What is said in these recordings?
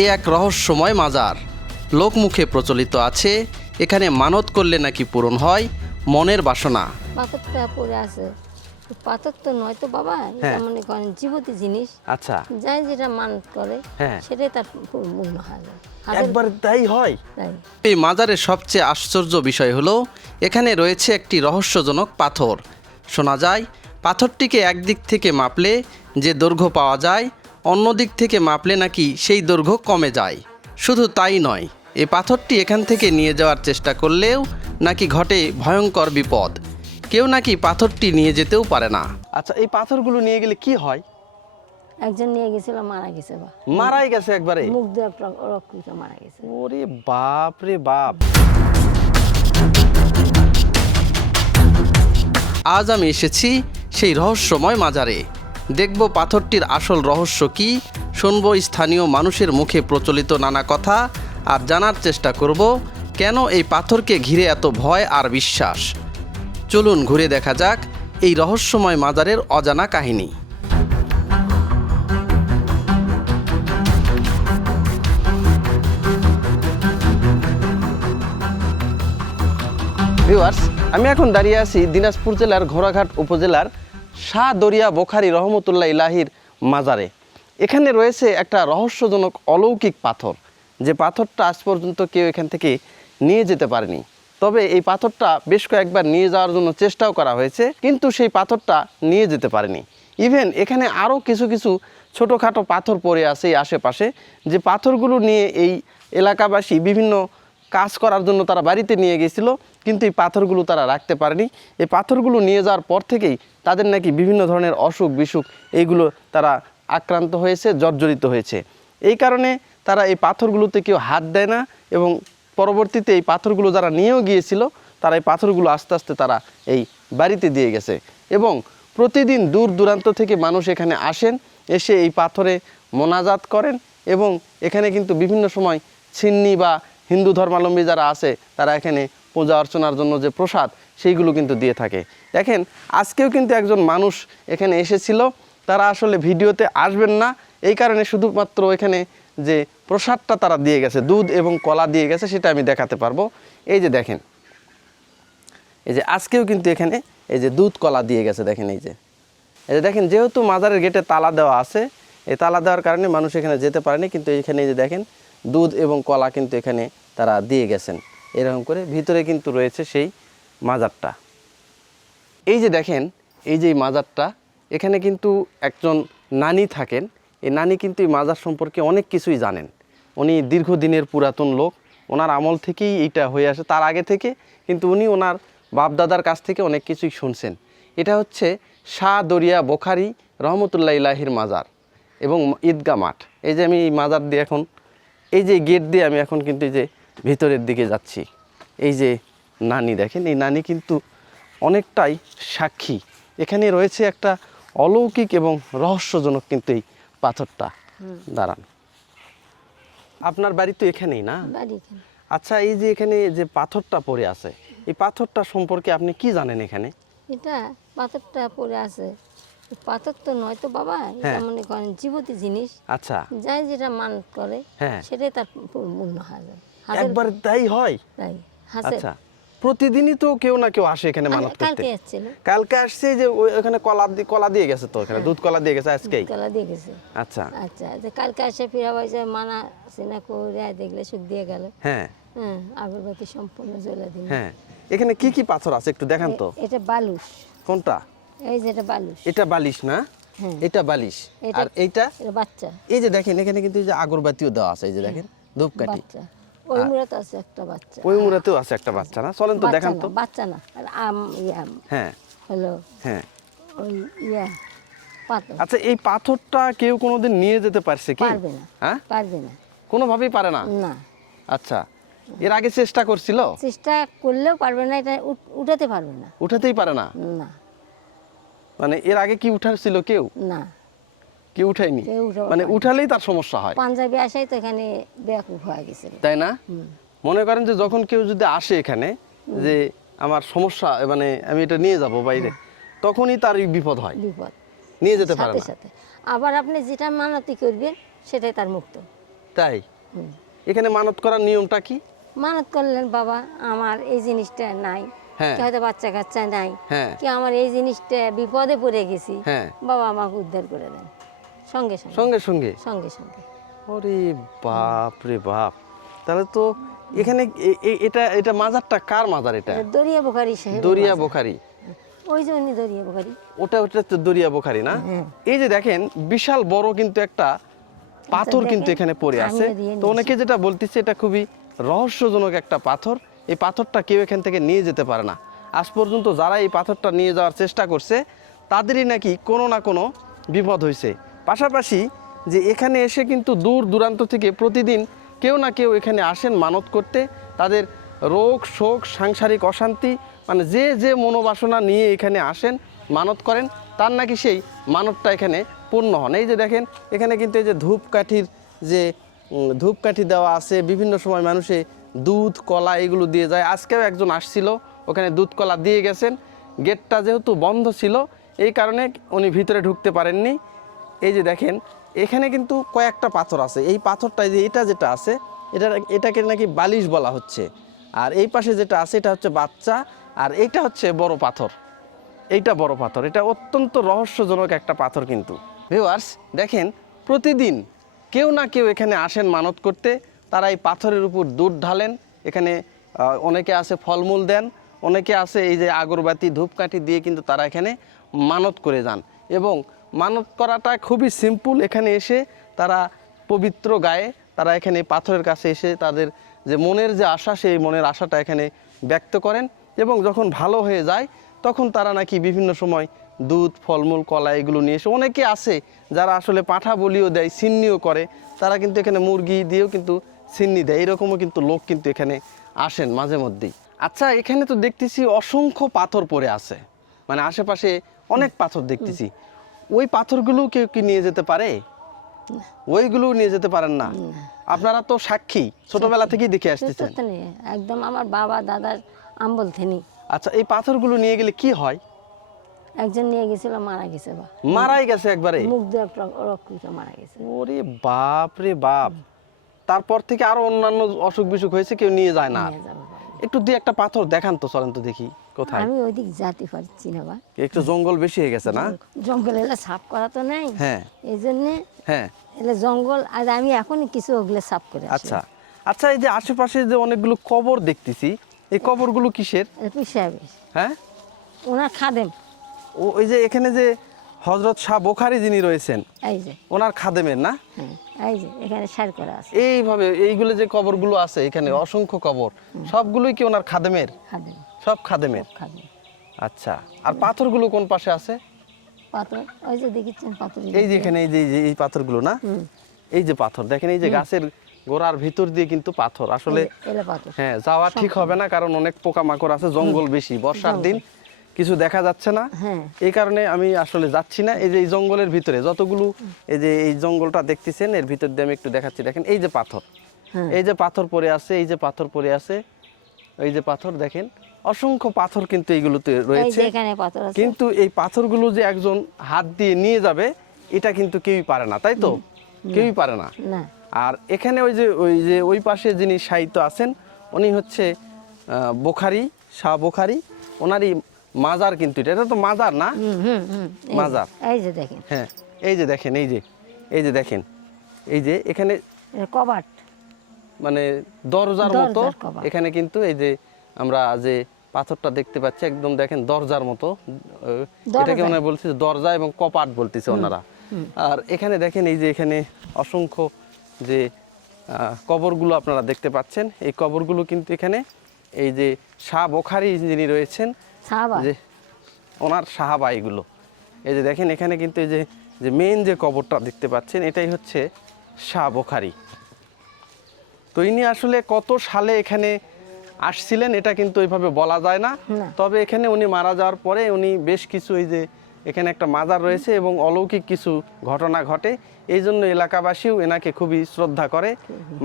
এ এক রহস্যময় মাজার। লোকমুখে প্রচলিত আছে এখানে মানত করলে নাকি পূরণ হয় মনের বাসনা। পাথরটা পড়ে আছে, পাথর তো নয় তো বাবা, এটা মনে করেন জীবতি জিনিস। আচ্ছা, যাই যেটা মানত করে সেটাই তার পূর্ণ হয়। একবার তাই হয়। তাই এই মাজারের সবচেয়ে আশ্চর্য বিষয় হলো এখানে রয়েছে একটি রহস্যজনক পাথর। শোনা যায় পাথরটিকে একদিক থেকে মাপলে যে দৈর্ঘ্য পাওয়া যায়, অন্য দিক থেকে মাপলে নাকি সেই দৈর্ঘ্য কমে যায়। শুধু তাই নয়, এই পাথরটি এখান থেকে নিয়ে যাওয়ার চেষ্টা করলেও নাকি ঘটে ভয়ঙ্কর বিপদ। কেউ নাকি পাথরটি নিয়ে যেতেও পারে না। আচ্ছা, এই পাথরগুলো নিয়ে গেলে কি হয়? একজন নিয়ে গেছিল, মারা গেছে। বা মারাই গেছে একবারে? মুখ দিয়ে রক্ত মারা গেছে। ওরে বাপ রে বাপ। আজ আমি এসেছি সেই রহস্যময় মাজারে। দেখব পাথরটির আসল রহস্য কি, শুনব স্থানীয় মানুষের মুখে প্রচলিত নানা কথা, আর জানার চেষ্টা করব কেন এই পাথরকে ঘিরে এত ভয় আর বিশ্বাস। চলুন ঘুরে দেখা যাক এই রহস্যময় মাজারের অজানা কাহিনী। ভিউয়ার্স, আমি এখন দাঁড়িয়ে আছি দিনাজপুর জেলার ঘোড়াঘাট উপজেলার শাহ দরিয়া বোখারি রহমতুল্লাহ ইলাহির মাজারে। এখানে রয়েছে একটা রহস্যজনক অলৌকিক পাথর, যে পাথরটা আজ পর্যন্ত কেউ এখান থেকে নিয়ে যেতে পারেনি। তবে এই পাথরটা বেশ কয়েকবার নিয়ে যাওয়ার জন্য চেষ্টাও করা হয়েছে, কিন্তু সেই পাথরটা নিয়ে যেতে পারেনি। ইভেন এখানে আরও কিছু কিছু ছোটোখাটো পাথর পড়ে আছে এই আশেপাশে, যে পাথরগুলো নিয়ে এই এলাকাবাসী বিভিন্ন কাজ করার জন্য তারা বাড়িতে নিয়ে গেছিলো, কিন্তু এই পাথরগুলো তারা রাখতে পারেনি। এই পাথরগুলো নিয়ে যাওয়ার পর থেকেই তাদের নাকি বিভিন্ন ধরনের অসুখ বিসুখ এইগুলো তারা আক্রান্ত হয়েছে, জর্জরিত হয়েছে। এই কারণে তারা এই পাথরগুলোতে কেউ হাত দেয় না, এবং পরবর্তীতে এই পাথরগুলো যারা নিয়েও গিয়েছিল তারা এই পাথরগুলো আস্তে আস্তে তারা এই বাড়িতে দিয়ে গেছে। এবং প্রতিদিন দূর দূরান্ত থেকে মানুষ এখানে আসেন, এসে এই পাথরে মোনাজাত করেন, এবং এখানে কিন্তু বিভিন্ন সময় ছিন্নি বা হিন্দু ধর্মাবলম্বী যারা আছে তারা এখানে পূজা অর্চনার জন্য যে প্রসাদ সেইগুলো কিন্তু দিয়ে থাকে। দেখেন, আজকেও কিন্তু একজন মানুষ এখানে এসেছিল, তারা আসলে ভিডিওতে আসবেন না এই কারণে শুধুমাত্র এখানে যে প্রসাদটা তারা দিয়ে গেছে, দুধ এবং কলা দিয়ে গেছে, সেটা আমি দেখাতে পারবো। এই যে দেখেন, এই যে আজকেও কিন্তু এখানে এই যে দুধ কলা দিয়ে গেছে। দেখেন এই যে দেখেন, যেহেতু মাজারের গেটে তালা দেওয়া আছে, এই তালা দেওয়ার কারণে মানুষ এখানে যেতে পারেনি, কিন্তু এখানে এই যে দেখেন দুধ এবং কলা কিন্তু এখানে তারা দিয়ে গেছেন। এরকম করে ভিতরে কিন্তু রয়েছে সেই মাজারটা। এই যে দেখেন, এই যে মাজারটা, এখানে কিন্তু একজন নানি থাকেন। এই নানি কিন্তু এই মাজার সম্পর্কে অনেক কিছুই জানেন। উনি দীর্ঘদিনের পুরাতন লোক, ওনার আমল থেকেই এইটা হয়ে আসে, তার আগে থেকে কিন্তু উনি ওনার বাপদাদার কাছ থেকে অনেক কিছুই শুনছেন। এটা হচ্ছে শাহ দরিয়া বোখারি রহমতুল্লাহ ইলাহির মাজার এবং ঈদগাহ মাঠ। এই যে আমি এই মাজার দিয়ে এখন, এই যে গেট দিয়ে আমি এখন কিন্তু এই যে ভিতরের দিকে যাচ্ছি। এই যে নানি দেখেন, এই নানি কিন্তু অনেকটাই সাক্ষী। এখানে রয়েছে একটা অলৌকিক এবং রহস্যজনক কিন্তু এই পাথরটা। দাঁড়ান, আপনার বাড়ি তো এখানেই না? আচ্ছা, এই যে এখানে যে পাথরটা পড়ে আছে, এই পাথরটা সম্পর্কে আপনি কি জানেন? এখানে এটা পাথরটা পড়ে আছে, পাথর তো নয় তো বাবা, এটা মনে করেন জীবতি জিনিস। আচ্ছা, যাই যেটা মানত করে সেটাই তার পূর্ণ হয়। একবার তাই হয়? তাই। আচ্ছা, প্রতিদিনই তো কেউ না কেউ আসে এখানে মানত করতে? কালকে আসছে, যে ওখানে কলা দিয়ে গেছে, তো এখানে দুধ কলা দিয়ে গেছে, আজকেই কলা দিয়ে গেছে। আচ্ছা আচ্ছা, যে কালকে আসে ফিরা হয়েছে, মানা সিনা করে দেখলে সুখ দিয়ে গেল। হ্যাঁ, আগরবাতি সম্পূর্ণ জ্বলে দিন। হ্যাঁ, এখানে কি কি পাথর আছে একটু দেখান তো। এটা বালুশ। কোনটা? এই যে এটা বালুশ। এটা বালিশ না? এটা বালিশ। আর এইটা বাচ্চা। এই যে দেখেন, এখানে কিন্তু এই যে আগরবাতিও দেওয়া আছে, এই যে দেখেন ধূপকাঠি। ওই মুরাতে আছে একটা বাচ্চা। ওই মুরাতেও আছে একটা বাচ্চা না? চলেন তো দেখান তো। বাচ্চা না, হ্যাঁ হলো, হ্যাঁ। ওই পাথর। আচ্ছা, এই পাথরটা কেউ কোনোদিন নিয়ে যেতে পারছে কি? পারবে না। হ্যাঁ, পারবে না, কোনোভাবেই পারে না? না। আচ্ছা, এর আগে চেষ্টা করছিল? চেষ্টা করলেও পারবে না, এটা উঠাতে পারবে না। উঠাতেই পারে না? না। মানে এর আগে কি উঠাছিল কেউ? না, কেউ উঠায়নি। মানে উঠালেই তার সমস্যা হয়। পাঞ্জাবি আসাই তো এখানে বেয়াকুফ হয়ে গেছে, তাই তাই না? মনে করেন যে যখন কেউ যদি আসে এখানে, যে আমার সমস্যা, মানে আমি এটা নিয়ে যাব বাইরে, তখনই তার বিপদ হয়, নিয়ে যেতে পারে না। সাথে সাথে আবার আপনি যেটা মানতি করবেন সেটাই তার মুক্ত। তাই? এখানে মানত করার নিয়মটা কি? মানত করলেন বাবা আমার এই জিনিসটা নাই, হ্যাঁ। কি হয়তো বাচ্চা কাচ্চা নাই, হ্যাঁ। কি আমার এই জিনিসটা বিপদে পড়ে গেছি, হ্যাঁ। বাবা আমাকে উদ্ধার করে দেন সঙ্গে সঙ্গে সঙ্গে সঙ্গে? সঙ্গে সঙ্গে। ওরে বাপ রে বাপ, তাহলে তো এখানে এটা এটা মাজারটা কার মাজার? এটা দরিয়া বুখারী সাহেব। দরিয়া বুখারী। ওই জন্যই দরিয়া বুখারী। ওটা তো দরিয়া বুখারী না? এই যে দেখেন বিশাল বড় কিন্তু একটা পাথর কিন্তু এখানে পড়ে আছে। তো অনেকে যেটা বলতেছে এটা খুবই রহস্যজনক একটা পাথর। এই পাথরটা কেউ এখান থেকে নিয়ে যেতে পারে না। আজ পর্যন্ত যারা এই পাথরটা নিয়ে যাওয়ার চেষ্টা করছে তাদেরই নাকি কোনো না কোনো বিপদ হয়েছে। পাশাপাশি যে এখানে এসে কিন্তু দূর দূরান্ত থেকে প্রতিদিন কেউ না কেউ এখানে আসেন মানত করতে। তাদের রোগ শোক সাংসারিক অশান্তি মানে যে যে মনোবাসনা নিয়ে এখানে আসেন মানত করেন তার নাকি সেই মানতটা এখানে পূর্ণ হন। এই যে দেখেন এখানে কিন্তু এই যে ধূপকাঠির যে ধূপকাঠি দেওয়া আছে, বিভিন্ন সময় মানুষে দুধ কলা এগুলো দিয়ে যায়। আজকেও একজন আসছিল, ওখানে দুধ কলা দিয়ে গেছেন। গেটটা যেহেতু বন্ধ ছিল এই কারণে উনি ভিতরে ঢুকতে পারেননি। এই যে দেখেন এখানে কিন্তু কয়েকটা পাথর আছে। এই পাথরটা যে এটা যেটা আছে এটাকে নাকি বালিশ বলা হচ্ছে। আর এই পাশে যেটা আছে এটা হচ্ছে বাচ্চা, আর এইটা হচ্ছে বড় পাথর। এইটা বড় পাথর, এটা অত্যন্ত রহস্যজনক একটা পাথর কিন্তু। ভিউয়ার্স দেখেন প্রতিদিন কেউ না কেউ এখানে আসেন মানত করতে। তারা এই পাথরের উপর দুধ ঢালেন। এখানে অনেকে আছে ফলমূল দেন, অনেকে আছে এই যে আগরবাতি ধূপকাঠি দিয়ে কিন্তু তারা এখানে মানত করে যান। এবং মানত করাটা খুবই সিম্পল। এখানে এসে তারা পবিত্র গায়ে তারা এখানে পাথরের কাছে এসে তাদের যে মনের যে আশা সেই মনের আশাটা এখানে ব্যক্ত করেন। এবং যখন ভালো হয়ে যায় তখন তারা নাকি বিভিন্ন সময় দুধ ফলমূল কলা এগুলো নিয়ে এসে, অনেকে আছে যারা আসলে পাঁঠা বলিও দেয় সিন্নিও করে, তারা কিন্তু এখানে মুরগি দিয়েও কিন্তু সিন্নি দেয়। এরকমও কিন্তু লোক কিন্তু এখানে আসেন মাঝে মধ্যেই। আচ্ছা এখানে তো দেখতেছি অসংখ্য পাথর পড়ে আছে, মানে আশেপাশে অনেক পাথর দেখতেছি। ওই পাথরগুলো কেউ কি নিয়ে যেতে পারে? ওইগুলো নিয়ে যেতে পারেন না? আপনারা তো সাক্ষী, ছোটবেলা থেকেই দেখে আসতেছেন। একদম আমার বাবা দাদার আমল থেকেই। আচ্ছা এই পাথরগুলো নিয়ে গেলে কি হয়? একজন নিয়ে গেছিল মারা গেছে। মারাই গেছে একবারে? মুখ দিয়ে রক্ত মারা গেছে। ওরে বাপ রে বাপ। তারপর থেকে আরো অন্যান্য অসুখ বিসুখ হয়েছে, কেউ নিয়ে যায় না। একটু দিয়ে একটা পাথর দেখান তো, চলেন তো দেখি কোথায়। আমি ওইদিক যেতে পারছি না বা, একটু জঙ্গল বেশি হয়ে গেছে না? জঙ্গল এলে সাফ করা তো নাই। হ্যাঁ এই জন্যে হ্যাঁ এলে জঙ্গল, আর আমি এখন কিছু ওগুলো সাফ করে আসি। আচ্ছা আচ্ছা এই যে আশেপাশে যে অনেকগুলো কবর দেখতেছি, এই কবরগুলো কিসের? হ্যাঁ ওনার খাদেম। ওই যে এখানে যে হযরত শাহ বুখারী যিনি রয়েছেন এই যে ওনার খাদেমের না? এই যে এখানে সার করা আছে। এইভাবে এইগুলো যে কবরগুলো আছে এখানে অসংখ্য কবর, সবগুলোই কি ওনার খাদেমের? খাদেম, সব খাদেমের। খাদেম। আচ্ছা আর পাথরগুলো কোন পাশে আছে? পাথর ওই যে দেখছেন পাথর, এই যে এখানে এই যে এই পাথরগুলো না? এই যে পাথর দেখেন, এই যে গাছের গোড়ার ভিতর দিয়ে কিন্তু পাথর আসলে। হ্যাঁ যাওয়া ঠিক হবে না, কারণ অনেক পোকামাকড় আছে, জঙ্গল বেশি, বর্ষার দিন কিছু দেখা যাচ্ছে না। এই কারণে আমি আসলে যাচ্ছি না। এই যে এই জঙ্গলের ভিতরে যতগুলো এই যে এই জঙ্গলটা দেখতেছেন এর ভিতর দিয়ে আমি একটু দেখাচ্ছি। দেখেন এই যে পাথর, এই যে পাথর পড়ে আছে, এই যে পাথর পড়ে আছে, এই যে পাথর দেখেন অসংখ্য পাথর কিন্তু এইগুলোতে রয়েছে। কিন্তু এই পাথরগুলো যে একজন হাত দিয়ে নিয়ে যাবে এটা কিন্তু কেউই পারে না, তাই তো? কেউই পারে না। আর এখানে ওই পাশে যিনি সাহিত্য আছেন উনি হচ্ছে বুখারী, শাহ বুখারী, ওনারই মাজার কিন্তু এটা তো মাজার না? মাজার। এই যে দেখেন, হ্যাঁ এই যে দেখেন, এই যে দেখেন, এই যে এখানে কবাট মানে দরজার মতো। এখানে কিন্তু এই যে আমরা যে পাথরটা দেখতে পাচ্ছি একদম দেখেন দরজার মতো, এটাকে ওনারা বলছে দরজা এবং কপাট বলতেছে ওনারা। আর এখানে দেখেন এই যে এখানে অসংখ্য যে কবরগুলো আপনারা দেখতে পাচ্ছেন, এই কবরগুলো কিন্তু এখানে এই যে শাহ বুখারী যিনি রয়েছেন যে ওনার সাহাবা এগুলো। এই যে দেখেন এখানে কিন্তু এই যে মেইন যে কবরটা দেখতে পাচ্ছেন এটাই হচ্ছে শাহ বুখারী। তো ইনি আসলে কত সালে এখানে আসছিলেন এটা কিন্তু ওইভাবে বলা যায় না। তবে এখানে উনি মারা যাওয়ার পরে উনি বেশ কিছু এই যে এখানে একটা মাজার রয়েছে এবং অলৌকিক কিছু ঘটনা ঘটে, এই জন্য এলাকাবাসীও এনাকে খুবই শ্রদ্ধা করে,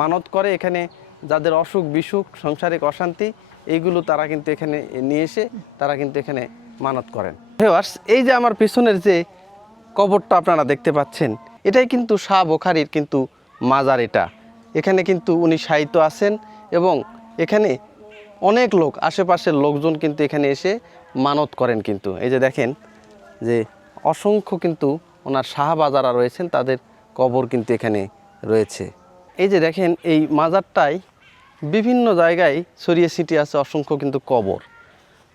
মানত করে। এখানে যাদের অসুখ বিসুখ সাংসারিক অশান্তি এইগুলো তারা কিন্তু এখানে নিয়ে এসে তারা কিন্তু এখানে মানত করেন। এই যে আমার পিছনের যে কবরটা আপনারা দেখতে পাচ্ছেন এটাই কিন্তু শাহ বুখারীর কিন্তু মাজার। এটা এখানে কিন্তু উনি শায়িত আছেন এবং এখানে অনেক লোক, আশেপাশের লোকজন কিন্তু এখানে এসে মানত করেন। কিন্তু এই যে দেখেন যে অসংখ্য কিন্তু ওনার শাহবাজারা রয়েছেন, তাদের কবর কিন্তু এখানে রয়েছে। এই যে দেখেন এই মাজারটায় বিভিন্ন জায়গায় ছড়িয়ে ছিটিয়ে আছে অসংখ্য কিন্তু কবর।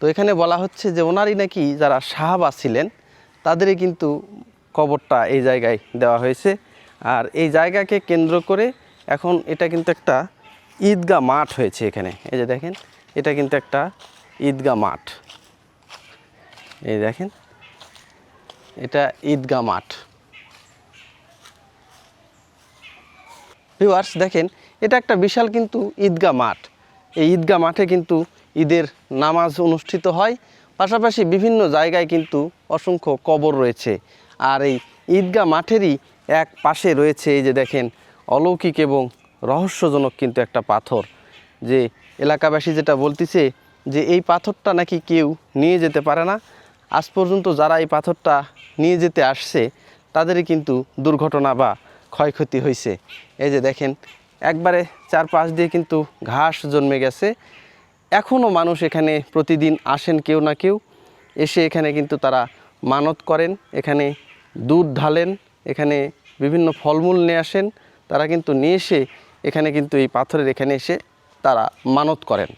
তো এখানে বলা হচ্ছে যে ওনারই নাকি যারা শাহবাজ ছিলেন তাদেরই কিন্তু কবরটা এই জায়গায় দেওয়া হয়েছে। আর এই জায়গাকে কেন্দ্র করে এখন এটা কিন্তু একটা ঈদগাহ মাঠ হয়েছে এখানে। এই যে দেখেন এটা কিন্তু একটা ঈদগাহ মাঠ, এই দেখেন এটা ঈদগাহ মাঠ। ভিউয়ার্স দেখেন এটা একটা বিশাল কিন্তু ঈদগাহ মাঠ। এই ঈদগাহ মাঠে কিন্তু ঈদের নামাজ অনুষ্ঠিত হয়, পাশাপাশি বিভিন্ন জায়গায় কিন্তু অসংখ্য কবর রয়েছে। আর এই ঈদগাহ মাঠেরই এক পাশে রয়েছে এই যে দেখেন অলৌকিক এবং রহস্যজনক কিন্তু একটা পাথর, যে এলাকাবাসী যেটা বলতেছে যে এই পাথরটা নাকি কেউ নিয়ে যেতে পারে না। আজ পর্যন্ত যারা এই পাথরটা নিয়ে যেতে আসছে তাদেরই কিন্তু দুর্ঘটনা বা ক্ষয়ক্ষতি হয়েছে। এই যে দেখেন একবারে চারপাশ দিয়ে কিন্তু ঘাস জন্মে গেছে। এখনও মানুষ এখানে প্রতিদিন আসেন, কেউ না কেউ এসে এখানে কিন্তু তারা মানত করেন, এখানে দুধ ঢালেন, এখানে বিভিন্ন ফলমূল নিয়ে আসেন, তারা কিন্তু নিয়ে এসে এখানে কিন্তু এই পাথরের এখানে এসে তারা মানত করেন।